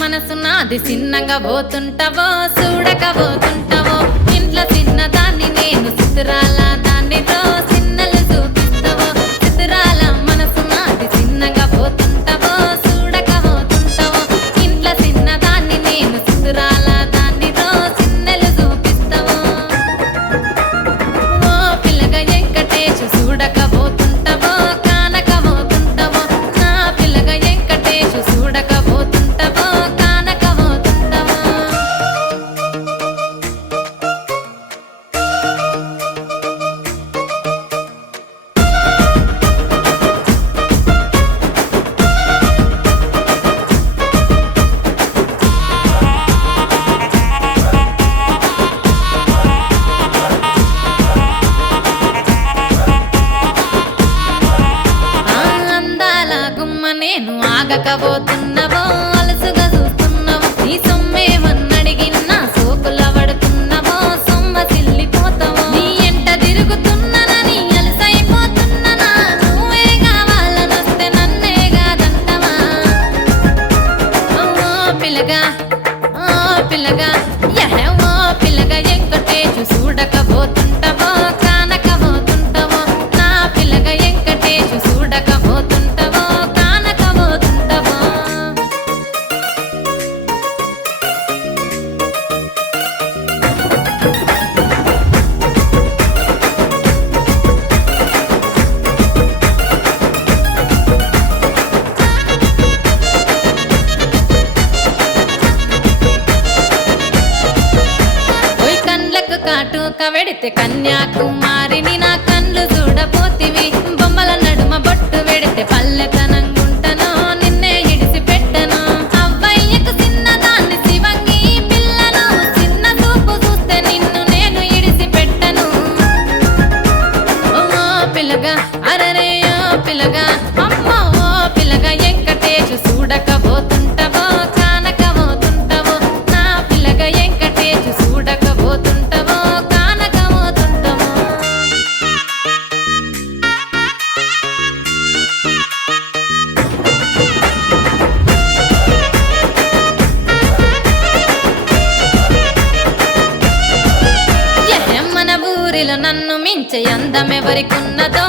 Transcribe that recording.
మనసు నాది చిన్నగా పోతుంటవో చూడకపోతుంటావో సోకబోతున్నావో అలసుగా చూస్తున్నావో నీ సొమ్మేమన్నడిగినా సోకుల పడుతున్నావో సొమ్మ సిల్లిపోతావో. నీ ఎంట తిరుగుతున్నా నీ అలసైపోతున్నా నువ్వే కావాలనొస్తే నన్నే కాదంటవా. పిల్లగా పిల్లగా. పెడితే కన్యాకుమారిని నా కళ్ళు చూడబో మదిలో నన్ను మించే అందమెవరికున్నదో